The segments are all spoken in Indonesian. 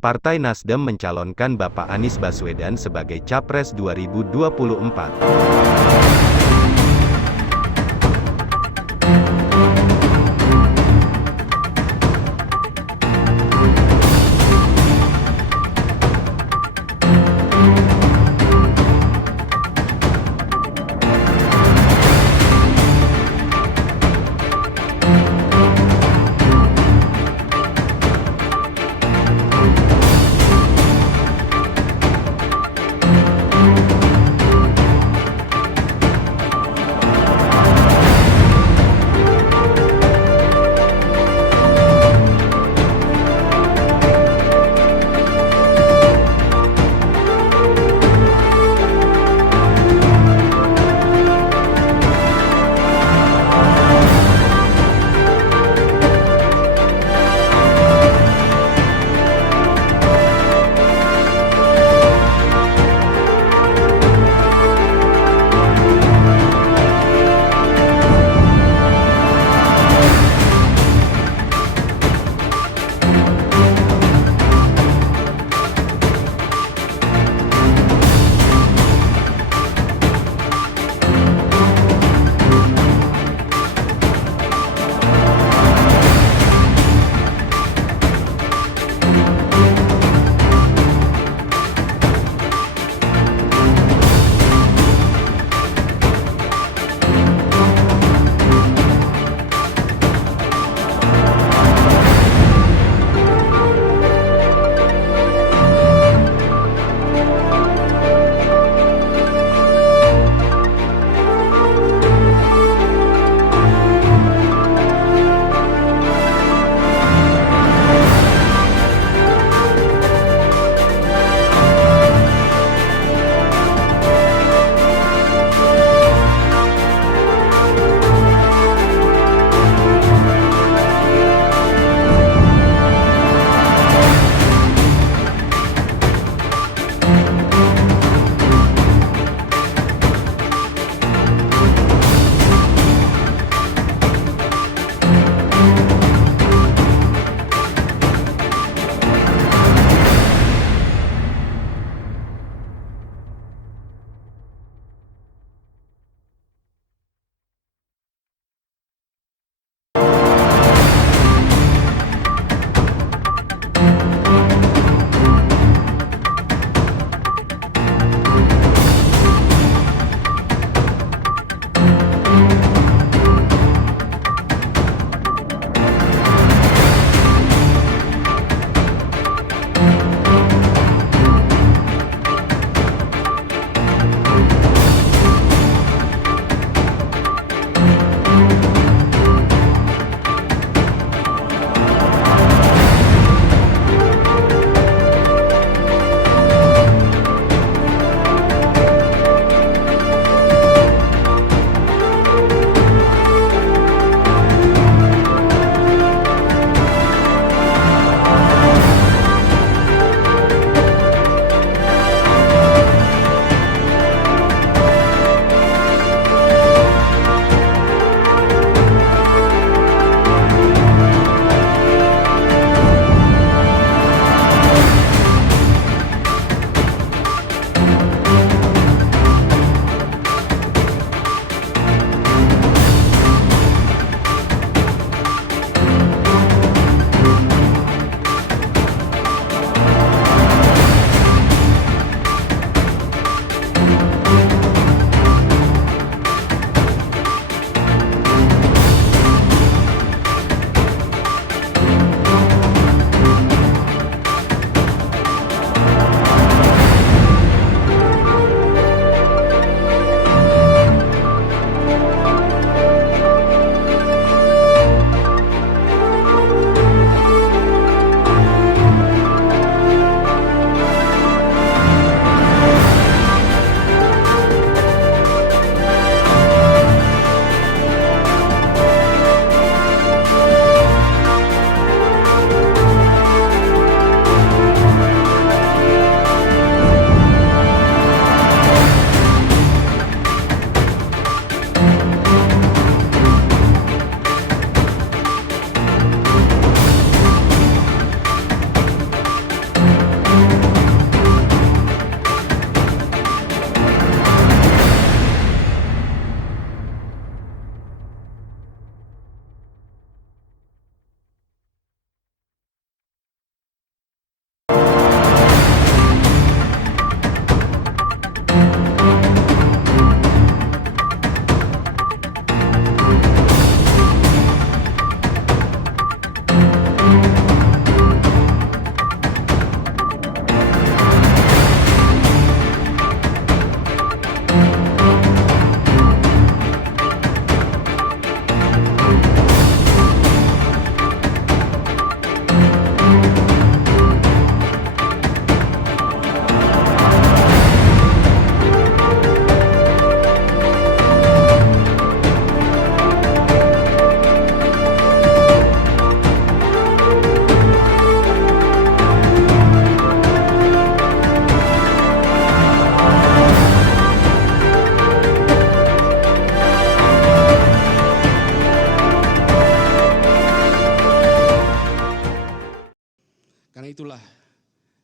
Partai Nasdem mencalonkan Bapak Anies Baswedan sebagai Capres 2024.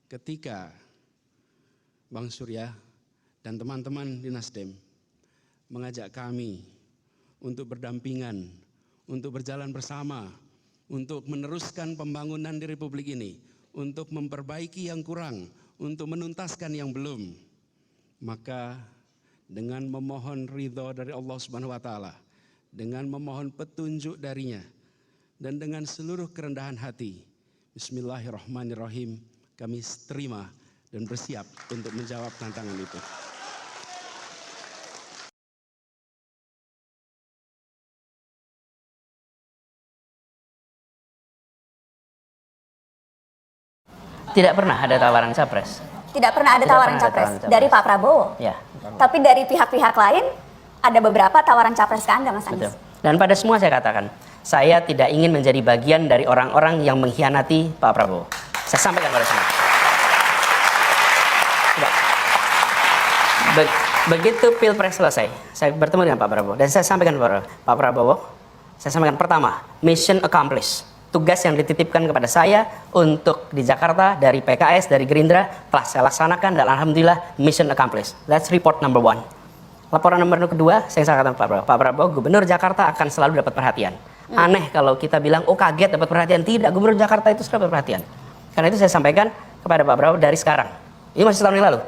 ketika Bang Surya dan teman-teman di Nasdem mengajak kami untuk berdampingan, untuk berjalan bersama, untuk meneruskan pembangunan di Republik ini, untuk memperbaiki yang kurang, untuk menuntaskan yang belum. Maka dengan memohon ridho dari Allah Subhanahu wa Ta'ala, dengan memohon petunjuk darinya, dan dengan seluruh kerendahan hati, bismillahirrahmanirrahim, kami terima dan bersiap untuk menjawab tantangan itu. Tidak pernah ada tawaran capres. Tidak pernah ada tawaran capres dari Pak Prabowo. Ya. Tapi dari pihak-pihak lain ada beberapa tawaran capres ke Anda, Mas Anies. Betul. Dan pada semua saya katakan, saya tidak ingin menjadi bagian dari orang-orang yang mengkhianati Pak Prabowo. Saya sampaikan pada semua. Begitu Pilpres selesai, saya bertemu dengan Pak Prabowo dan saya sampaikan kepada Pak Prabowo, saya sampaikan pertama, mission accomplished. Tugas yang dititipkan kepada saya untuk di Jakarta dari PKS, dari Gerindra telah saya laksanakan dan alhamdulillah mission accomplished. That's report number 1. Laporan nomor kedua, saya katakan Pak Prabowo, Gubernur Jakarta akan selalu dapat perhatian. Aneh kalau kita bilang, oh kaget dapat perhatian. Tidak, Gubernur Jakarta itu selalu dapat perhatian. Karena itu saya sampaikan kepada Pak Prabowo dari sekarang. Ini masih setahun yang lalu.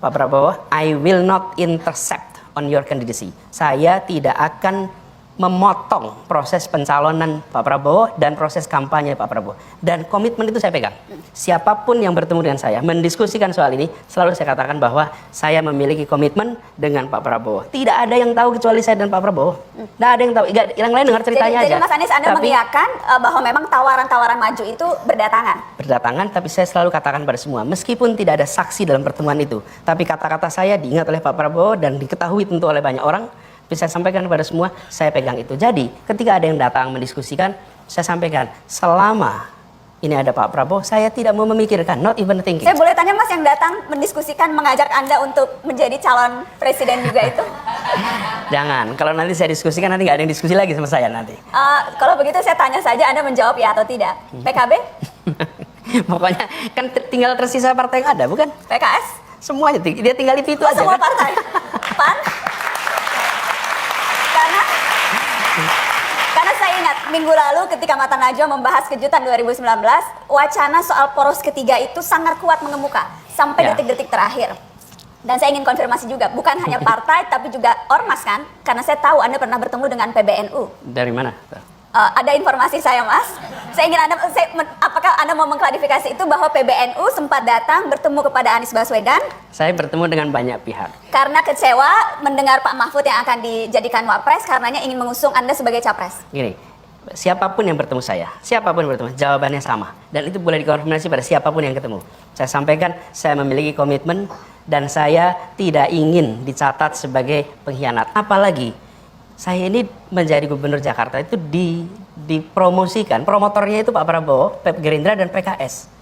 Pak Prabowo, I will not intercept on your candidacy. Saya tidak akan memotong proses pencalonan Pak Prabowo dan proses kampanye Pak Prabowo. Dan komitmen itu saya pegang. Siapapun yang bertemu dengan saya, mendiskusikan soal ini, selalu saya katakan bahwa saya memiliki komitmen dengan Pak Prabowo. Tidak ada yang tahu kecuali saya dan Pak Prabowo. Tidak ada yang tahu. Yang lain dengar ceritanya aja. Jadi Mas Anies, Anda mengiyakan bahwa memang tawaran-tawaran maju itu berdatangan? Berdatangan, tapi saya selalu katakan pada semua, meskipun tidak ada saksi dalam pertemuan itu, tapi kata-kata saya diingat oleh Pak Prabowo dan diketahui tentu oleh banyak orang. Bisa saya sampaikan kepada semua, saya pegang itu. Jadi, ketika ada yang datang mendiskusikan, saya sampaikan, selama ini ada Pak Prabowo, saya tidak mau memikirkan, not even thinking. Saya boleh tanya Mas, yang datang mendiskusikan, mengajak Anda untuk menjadi calon presiden juga itu? Jangan, kalau nanti saya diskusikan, nanti nggak ada yang diskusi lagi sama saya nanti. Kalau begitu saya tanya saja, Anda menjawab ya atau tidak. PKB? Pokoknya, kan tinggal tersisa partai yang ada, bukan? PKS? Semuanya, dia tinggal itu aja. Semua kan? partai? PAN? Karena saya ingat minggu lalu ketika Mata Najwa membahas kejutan 2019, wacana soal poros ketiga itu sangat kuat mengemuka sampai detik-detik terakhir. Dan saya ingin konfirmasi juga, bukan hanya partai tapi juga ormas kan? Karena saya tahu Anda pernah bertemu dengan PBNU. Dari mana? Ada informasi saya, Mas. Saya ingin apakah Anda mau mengklarifikasi itu bahwa PBNU sempat datang bertemu kepada Anies Baswedan? Saya bertemu dengan banyak pihak. Karena kecewa mendengar Pak Mahfud yang akan dijadikan wapres, karenanya ingin mengusung Anda sebagai capres. Gini, siapapun yang bertemu saya, siapapun yang bertemu, jawabannya sama. Dan itu boleh dikonfirmasi pada siapapun yang ketemu. Saya sampaikan, saya memiliki komitmen dan saya tidak ingin dicatat sebagai pengkhianat. Apalagi, saya ini menjadi gubernur Jakarta itu dipromosikan, promotornya itu Pak Prabowo, Gerindra dan PKS.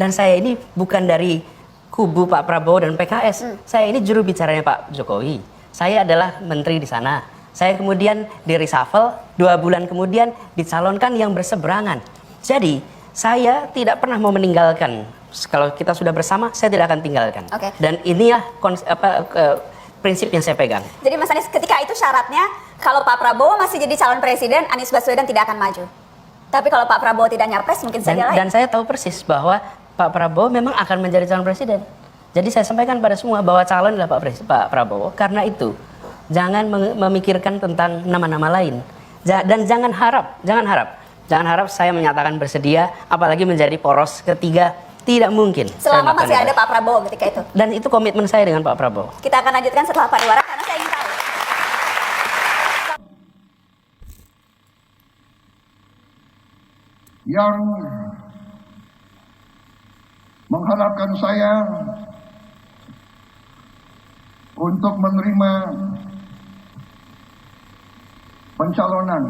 Dan saya ini bukan dari kubu Pak Prabowo dan PKS. Saya ini juru bicaranya Pak Jokowi. Saya adalah menteri di sana. Saya kemudian di reshuffle, 2 bulan kemudian dicalonkan yang berseberangan. Jadi saya tidak pernah mau meninggalkan. Kalau kita sudah bersama, saya tidak akan tinggalkan. Okay. Dan inilah prinsip yang saya pegang. Jadi Mas Anies, ketika itu syaratnya kalau Pak Prabowo masih jadi calon presiden, Anies Baswedan tidak akan maju. Tapi kalau Pak Prabowo tidak nyapres, mungkin saja lain. Dan saya tahu persis bahwa Pak Prabowo memang akan menjadi calon presiden. Jadi saya sampaikan pada semua bahwa calon adalah Pak Prabowo. Karena itu, jangan memikirkan tentang nama-nama lain. Dan jangan harap saya menyatakan bersedia, apalagi menjadi poros ketiga. Tidak mungkin. Selama masih ada Pak Prabowo ketika itu. Dan itu komitmen saya dengan Pak Prabowo. Kita akan lanjutkan setelah pariwara karena saya ingin tahu. Yang mengharapkan saya untuk menerima pencalonan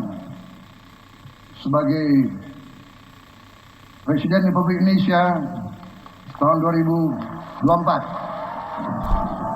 sebagai Presiden Republik Indonesia tahun 2024.